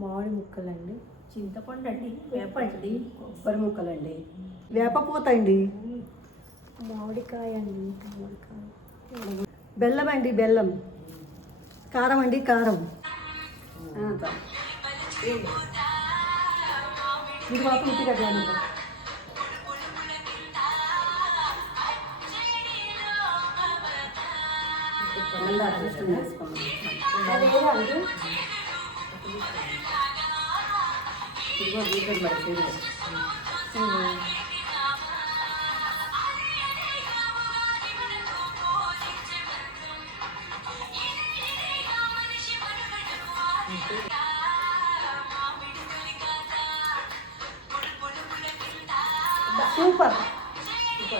మామిడి ముక్కలండి, చింతపండు అండి, వేపండి, కొబ్బరి ముక్కలండి, వేపపూత అండి, మామిడికాయ అండి, మామిడికాయ, బెల్లం అండి, బెల్లం, కారం అండి, కారం. ఇది మాత్రం ఇంటికి అట్లా సూపర్ సూపర్.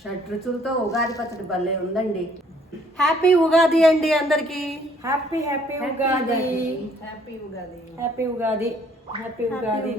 షడ్రుచులతో ఉగాది పచ్చడి భలే ఉందండి. హ్యాపీ ఉగాది అండి అందరికి. Happy happy Ugadi, happy Ugadi. Happy Ugadi, happy Ugadi.